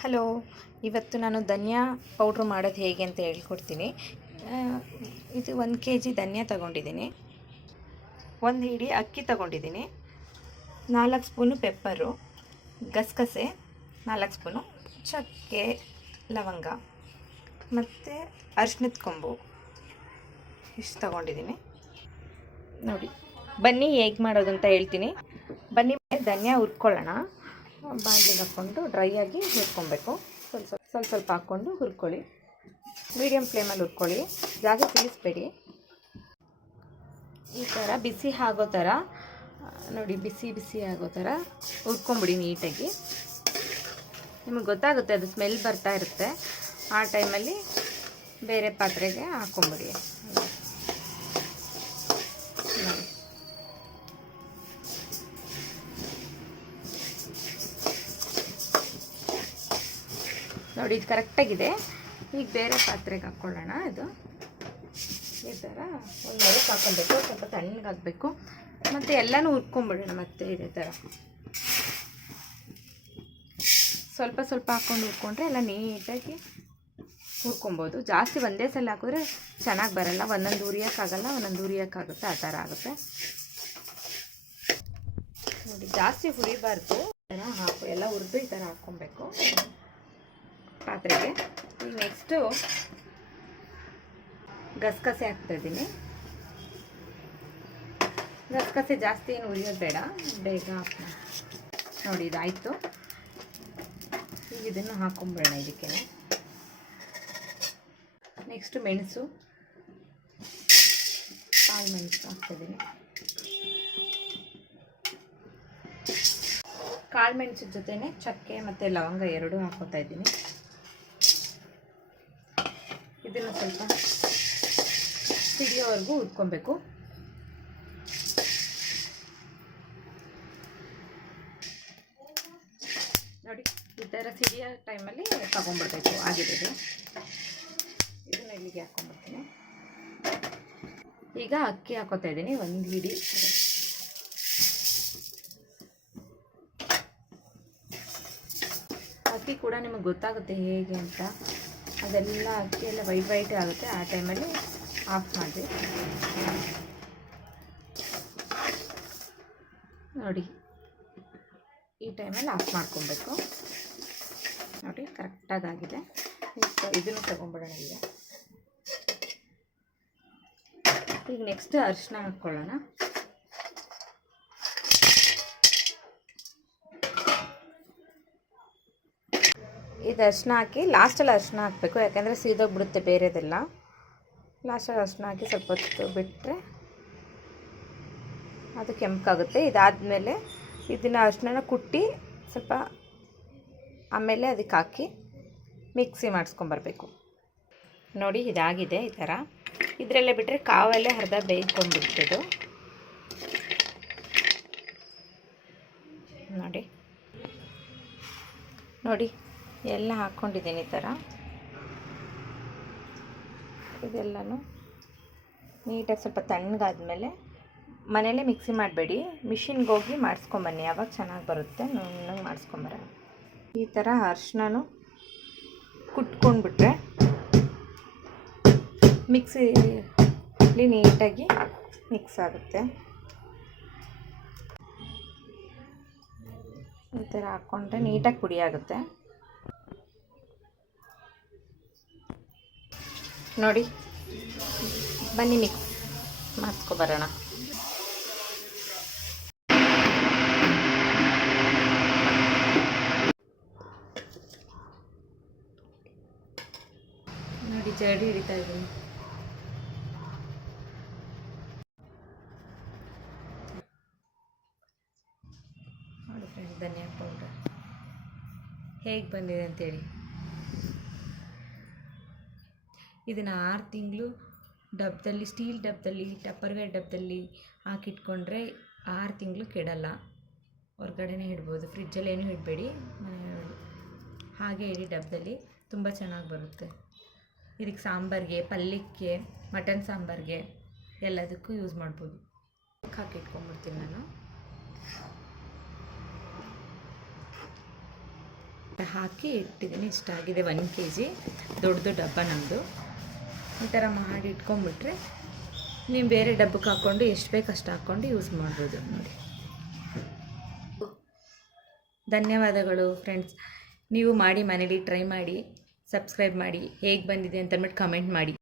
Hello, ಇವತ್ತು ನಾನು ಧನಿಯಾ powder ಮಾಡೋದು ಹೇಗೆ ಅಂತ ಹೇಳ್ಕೊಡ್ತೀನಿ. ಇದು ಒಂದು ಕೆ ಜಿ ಧನಿಯಾ ತಗೊಂಡಿದ್ದೀನಿ. ಒಂದು ಹಿಡಿ ಅಕ್ಕಿ ತಗೊಂಡಿದ್ದೀನಿ. ನಾಲ್ಕು ಸ್ಪೂನು ಪೆಪ್ಪರು, ಗಸಗಸೆ, ನಾಲ್ಕು ಸ್ಪೂನು ಚಕ್ಕೆ, ಲವಂಗ ಮತ್ತು ಅರ್ಶಿನದ ಕೊಂಬು ಇಷ್ಟು ತಗೊಂಡಿದ್ದೀನಿ. ನೋಡಿ, ಬನ್ನಿ ಹೇಗೆ ಮಾಡೋದು ಅಂತ ಹೇಳ್ತೀನಿ. ಬನ್ನಿ, ಧನಿಯಾ ಹುರ್ಕೊಳ್ಳೋಣ. ಬಾಣಲಿಗೆ ಹಾಕ್ಕೊಂಡು ಡ್ರೈ ಆಗಿ ಹುರ್ಕೊಬೇಕು. ಸ್ವಲ್ಪ ಸ್ವಲ್ಪ ಸ್ವಲ್ಪ ಸ್ವಲ್ಪ ಹಾಕ್ಕೊಂಡು ಹುರ್ಕೊಳ್ಳಿ. ಮೀಡಿಯಮ್ ಫ್ಲೇಮಲ್ಲಿ ಹುರ್ಕೊಳ್ಳಿ. ಜಾಸ್ತಿ ತಿಳಿಸ್ಬೇಡಿ. ಈ ಥರ ಬಿಸಿ ಆಗೋ ಥರ ನೋಡಿ ಬಿಸಿ ಬಿಸಿ ಆಗೋ ಥರ ಹುರ್ಕೊಂಬಿಡಿ ನೀಟಾಗಿ. ನಿಮಗೆ ಗೊತ್ತಾಗುತ್ತೆ ಅದು ಸ್ಮೆಲ್ ಬರ್ತಾ ಇರುತ್ತೆ. ಆ ಟೈಮಲ್ಲಿ ಬೇರೆ ಪಾತ್ರೆಗೆ ಹಾಕ್ಕೊಂಬಿಡಿ ನೋಡಿ, ಇದು ಕರೆಕ್ಟಾಗಿದೆ. ಈಗ ಬೇರೆ ಪಾತ್ರೆಗೆ ಹಾಕ್ಕೊಳ್ಳೋಣ ಇದು. ಈ ಥರ ಒಂದು ಮರಕ್ಕೆ ಹಾಕ್ಕೊಳ್ಬೇಕು, ಸ್ವಲ್ಪ ತಣ್ಣಗಾಗಬೇಕು ಮತ್ತು ಎಲ್ಲನೂ ಹುರ್ಕೊಂಬಿಡೋಣ ಮತ್ತೆ ಇದೇ ಥರ. ಸ್ವಲ್ಪ ಸ್ವಲ್ಪ ಹಾಕ್ಕೊಂಡು ಹುರ್ಕೊಂಡ್ರೆ ಎಲ್ಲ ನೀಟಾಗಿ ಹುರ್ಕೊಬೋದು. ಜಾಸ್ತಿ ಒಂದೇ ಸಲ ಹಾಕಿದ್ರೆ ಚೆನ್ನಾಗಿ ಬರಲ್ಲ. ಒಂದೊಂದು ಉರಿಯೋಕ್ಕಾಗಲ್ಲ, ಒಂದೊಂದು ಉರಿಯೋಕ್ಕಾಗುತ್ತೆ, ಆ ಥರ ಆಗುತ್ತೆ. ನೋಡಿ, ಜಾಸ್ತಿ ಹುರಿಬಾರ್ದು. ಹಾಕು, ಎಲ್ಲ ಹುರಿದು ಈ ಥರ ಹಾಕ್ಕೊಬೇಕು ಪಾತ್ರೆಗೆ. ಈಗ ನೆಕ್ಸ್ಟು ಗಸಗಸೆ ಹಾಕ್ತಾಯಿದ್ದೀನಿ ಗಸಗಸೆ ಜಾಸ್ತಿ ಏನು ಉರಿಯೋದು ಬೇಡ. ಬೇಗ ನೋಡಿ, ಇದಾಯಿತು. ಈಗ ಇದನ್ನು ಹಾಕೊಂಬಿಡೋಣ ಇದಕ್ಕೆ. ನೆಕ್ಸ್ಟು ಮೆಣಸು. ಕಾಳು ಮೆಣಸು ಹಾಕ್ತಿದ್ದೀನಿ ಕಾಳು ಮೆಣಸಿನ ಜೊತೆ ಚಕ್ಕೆ ಮತ್ತು ಲವಂಗ ಎರಡೂ ಹಾಕೋತಾ ಇದ್ದೀನಿ. ಇದನ್ನು ಸ್ವಲ್ಪ ಸಿಡಿಯೋವರೆಗೂ ಹುರ್ಕೊಬೇಕು. ನೋಡಿ, ಈ ಥರ ಸಿಡಿಯೋ ಟೈಮಲ್ಲಿ ತಗೊಂಡ್ಬಿಡ್ಬೇಕು. ಆಗಿರೋದು ಇದನ್ನ ಇಲ್ಲಿಗೆ ಹಾಕೊಂಡ್ಬಿಡ್ತೀನಿ. ಈಗ ಅಕ್ಕಿ ಹಾಕೋತಾ ಇದ್ದೀನಿ, ಒಂದು ಹಿಡಿ. ಅಕ್ಕಿ ಕೂಡ ನಿಮಗೆ ಗೊತ್ತಾಗುತ್ತೆ ಹೇಗೆ ಅಂತ. ಅದೆಲ್ಲ ಅಕ್ಕಿ ಎಲ್ಲ ವೈಟ್ ವೈಟ್ ಆಗುತ್ತೆ. ಆ ಟೈಮಲ್ಲಿ ಆಫ್ ಮಾಡಿ ನೋಡಿ, ಈ ಟೈಮಲ್ಲಿ ಆಫ್ ಮಾಡ್ಕೊಬೇಕು. ನೋಡಿ, ಕರೆಕ್ಟಾಗಿ ಆಗಿದೆ. ಈಗ ಇದನ್ನು ತೊಗೊಂಬಿಡೋಣ ಈಗ. ಈಗ ನೆಕ್ಸ್ಟ್ ಅರಿಶಿನ ಹಾಕ್ಕೊಳ್ಳೋಣ. ಇದು ಅರ್ಶಿನ ಹಾಕಿ ಲಾಸ್ಟಲ್ಲಿ ಅರ್ಶಿನ ಹಾಕಬೇಕು. ಯಾಕೆಂದರೆ ಸೀದೋಗ್ಬಿಡುತ್ತೆ ಬೇರೆದೆಲ್ಲ. ಲಾಸ್ಟಲ್ಲಿ ಅರ್ಶಿನ ಹಾಕಿ ಸ್ವಲ್ಪ ಹೊತ್ತು ಬಿಟ್ಟರೆ ಅದು ಕೆಂಪಾಗುತ್ತೆ. ಇದಾದಮೇಲೆ ಇದನ್ನು ಅರ್ಶಿನ ಕುಟ್ಟಿ ಸ್ವಲ್ಪ ಆಮೇಲೆ ಅದಕ್ಕೆ ಹಾಕಿ ಮಿಕ್ಸಿ ಮಾಡಿಸ್ಕೊಂಬರ್ಬೇಕು ನೋಡಿ, ಇದಾಗಿದೆ ಈ ಥರ. ಇದರಲ್ಲೇ ಬಿಟ್ಟರೆ ಕಾವಲ್ಲೇ ಅರ್ಧ ಬೇಯ್ಕೊಂಡ್ಬಿಡ್ತದು ನೋಡಿ. ನೋಡಿ ಎಲ್ಲ ಹಾಕ್ಕೊಂಡಿದ್ದೀನಿ ಈ ಥರ. ಇದೆಲ್ಲನೂ ನೀಟಾಗಿ ಸ್ವಲ್ಪ ತಣ್ಣಗಾದ್ಮೇಲೆ ಮನೇಲೇ ಮಿಕ್ಸಿ ಮಾಡಬೇಡಿ. ಮಿಷಿನ್ಗೆ ಹೋಗಿ ಮಾಡಿಸ್ಕೊಂಬನ್ನಿ. ಯಾವಾಗ ಚೆನ್ನಾಗಿ ಬರುತ್ತೆ ನುಣ್ಣಗೆ ಮಾಡಿಸ್ಕೊಂಬರೋಣ. ಈ ಥರ ಅರ್ಶಿನೂ ಕುಟ್ಕೊಂಡ್ಬಿಟ್ರೆ ಮಿಕ್ಸಿಲಿ ನೀಟಾಗಿ ಮಿಕ್ಸ್ ಆಗುತ್ತೆ. ಈ ಥರ ಹಾಕ್ಕೊಂಡ್ರೆ ನೀಟಾಗಿ ಪುಡಿ ಆಗುತ್ತೆ. ನೋಡಿ. ಬನ್ನಿ ಮಿಕ್ಸ್ ಮಾಡಿಸ್ಕೊಬರೋಣ ನೋಡಿ ಜಡಿ ಹಿಡಿತಾ ಇದ್ದೀನಿ. ನೋಡಿ ಫ್ರೆಂಡ್ಸ್ ಧನಿಯಾ ಪೌಡರ್ ಹೇಗೆ ಬಂದಿದೆ ಅಂತೇಳಿ. ಇದನ್ನು ಆರು ತಿಂಗಳು ಡಬ್ಬದಲ್ಲಿ ಸ್ಟೀಲ್ ಡಬ್ಬದಲ್ಲಿ ಟಪ್ಪರ್ವೇರ್ ಡಬ್ಬದಲ್ಲಿ ಹಾಕಿಟ್ಕೊಂಡ್ರೆ ಆರು ತಿಂಗಳು ಕೆಡಲ್ಲ. ಹೊರ್ಗಡೆನೇ ಇಡ್ಬೋದು. ಫ್ರಿಜ್ಜಲ್ಲಿ ಏನೂ ಇಡಬೇಡಿ. ಹಾಗೆ ಇಡಿ ಡಬ್ಬದಲ್ಲಿ ತುಂಬ ಚೆನ್ನಾಗಿ ಬರುತ್ತೆ. ಇದಕ್ಕೆ ಸಾಂಬಾರಿಗೆ, ಪಲ್ಯಕ್ಕೆ, ಮಟನ್ ಸಾಂಬಾರಿಗೆ ಎಲ್ಲದಕ್ಕೂ ಯೂಸ್ ಮಾಡ್ಬೋದು. ಹಾಕಿಟ್ಕೊಂಡ್ಬಿಡ್ತೀನಿ ನಾನು. ಹಾಕಿ ಇಟ್ಟಿದ್ದೀನಿ. ಇಷ್ಟಾಗಿದೆ ಒನ್ ಕೆ ಜಿ ದೊಡ್ಡದು ಡಬ್ಬ ನಮ್ಮದು ಈ ಥರ ಮಾಡಿ ಇಟ್ಕೊಂಡ್ಬಿಟ್ರೆ ನೀವು ಬೇರೆ ಡಬ್ಬಕ್ಕೆ ಹಾಕ್ಕೊಂಡು ಎಷ್ಟು ಬೇಕು ಅಷ್ಟು ಹಾಕ್ಕೊಂಡು ಯೂಸ್ ಮಾಡ್ಬೋದು ನೋಡಿ. ಧನ್ಯವಾದಗಳು ಫ್ರೆಂಡ್ಸ್. ನೀವು ಮಾಡಿ ಮನೇಲಿ ಟ್ರೈ ಮಾಡಿ, ಸಬ್ಸ್ಕ್ರೈಬ್ ಮಾಡಿ, ಹೇಗೆ ಬಂದಿದೆ ಅಂತ ಅಂದ್ಬಿಟ್ಟು ಕಮೆಂಟ್ ಮಾಡಿ.